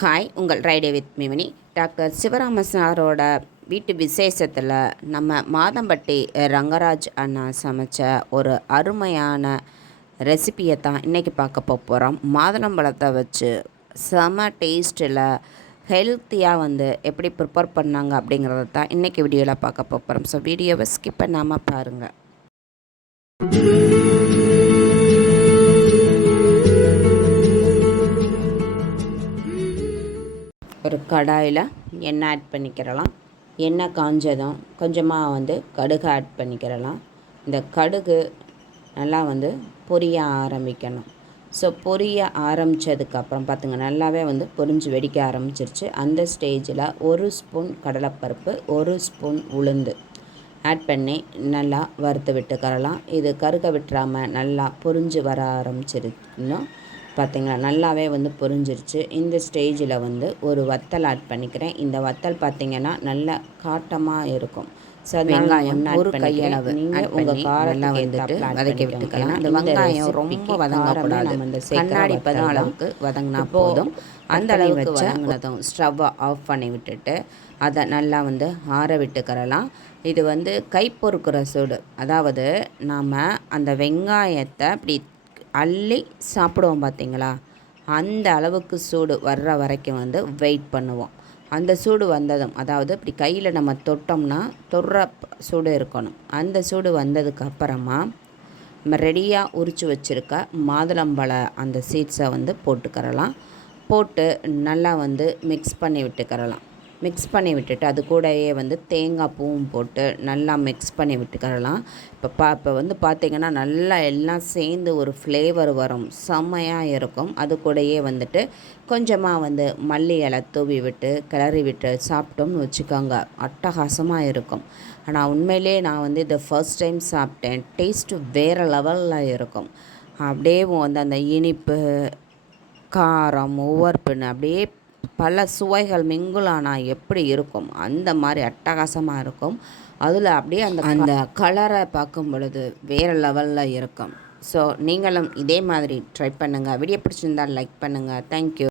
Hi உங்கள் ரைடே with மிமினி doctor Sivarama சாரோட வீட்டு விசேஷத்தில் நம்ம மாதம்பட்டி ரங்கராஜ் அண்ணா சமைச்ச ஒரு அருமையான ரெசிபியை தான் இன்றைக்கி பார்க்க போகிறோம் மாதுளம்பழத்தை வச்சு செம டேஸ்ட்டில் ஹெல்த்தியாக வந்து எப்படி ப்ரிப்பேர் பண்ணாங்க அப்படிங்கிறத தான் இன்றைக்கி வீடியோவில் பார்க்க போகிறோம் ஸோ வீடியோவை ஸ்கிப் பண்ணாமல் பாருங்கள் கடாயில் எண்ணெய் ஆட் பண்ணிக்கிறலாம். எண்ணெய் காஞ்சதும் கொஞ்சமாக வந்து கடுகு ஆட் பண்ணிக்கிறலாம். இந்த கடுகு நல்லா வந்து பொரிய ஆரம்பிக்கணும். ஸோ பொரிய ஆரம்பித்ததுக்கப்புறம் பார்த்துங்க நல்லாவே வந்து பொரிஞ்சு வெடிக்க ஆரம்பிச்சிருச்சு. அந்த ஸ்டேஜில் ஒரு ஸ்பூன் கடலைப்பருப்பு ஒரு ஸ்பூன் உளுந்து ஆட் பண்ணி நல்லா வறுத்து விட்டுக்கரலாம் இது கருக விட்டுறாமல் நல்லா பொரிஞ்சு வர ஆரம்பிச்சிருக்கணும் பார்த்திங்களா நல்லாவே வந்து பொரிஞ்சிருச்சு. இந்த ஸ்டேஜில் வந்து ஒரு வத்தல் ஆட் பண்ணிக்கிறேன். இந்த வத்தல் பார்த்திங்கன்னா நல்ல காட்டமாக இருக்கும். ஸோ வெங்காயம் ஒரு கையளவு நீங்கள் உங்கள் காரெல்லாம் வந்துட்டு வதக்கி விட்டுக்கலாம். இந்த வெங்காயம் ரொம்ப வதங்கக்கூடாது. நம்ம இந்த கண்ணாடி பதம் அளவுக்கு வதங்கினா போதும். அந்த அளவுக்கு வதங்கினதும் ஸ்டவ்வை ஆஃப் பண்ணி விட்டுட்டு அதை நல்லா வந்து ஆற விட்டுக்கிறலாம். இது வந்து கை பொறுக்கிற சூடு. அதாவது நாம் அந்த வெங்காயத்தை அப்படி அள்ளி சாப்பிடுவோம் பார்த்தீங்களா? அந்த அளவுக்கு சூடு வர்ற வரைக்கும் வந்து வெயிட் பண்ணுவோம். அந்த சூடு வந்ததும் அதாவது இப்படி கையில் நம்ம தொட்டோம்னா தொடுற சூடு இருக்கணும். அந்த சூடு வந்ததுக்கு அப்புறமா நம்ம ரெடியாக உரித்து வச்சுருக்க மாதுளம்பழ அந்த சீட்ஸை வந்து போட்டுக்கிறலாம். போட்டு நல்லா வந்து மிக்ஸ் பண்ணி விட்டுக்கிறலாம். மிக்ஸ் பண்ணி விட்டுட்டு அது கூடயே வந்து தேங்காய் பூவும் போட்டு நல்லா மிக்ஸ் பண்ணி விட்டுக்கிறலாம். இப்போ பா இப்போ வந்து பார்த்திங்கன்னா நல்லா எல்லாம் சேர்ந்து ஒரு ஃப்ளேவர் வரும். செம்மையாக இருக்கும். அது கூடயே வந்துட்டு கொஞ்சமாக வந்து மல்லி இலை தூவி விட்டு கிளறி விட்டு சாப்பிட்டோம்னு வச்சுக்கோங்க. அட்டகாசமாக இருக்கும். ஆனால் உண்மையிலே நான் வந்து இதை ஃபர்ஸ்ட் டைம் சாப்பிட்டேன். டேஸ்ட்டு வேறு லெவலில் இருக்கும். அப்படியே வந்து அந்த இனிப்பு காரம் ஒவ்வொருப்புன்னு அப்படியே பல சுவைகள் மிங்குலானால் எப்படி இருக்கும்? அந்த மாதிரி அட்டகாசமாக இருக்கும். அதில் அப்படியே அந்த அந்த கலரை பார்க்கும் பொழுது வேறு லெவலில் இருக்கும். ஸோ நீங்களும் இதே மாதிரி ட்ரை பண்ணுங்கள் வீடியோ பிடிச்சிருந்தால் லைக் பண்ணுங்கள் தேங்க்யூ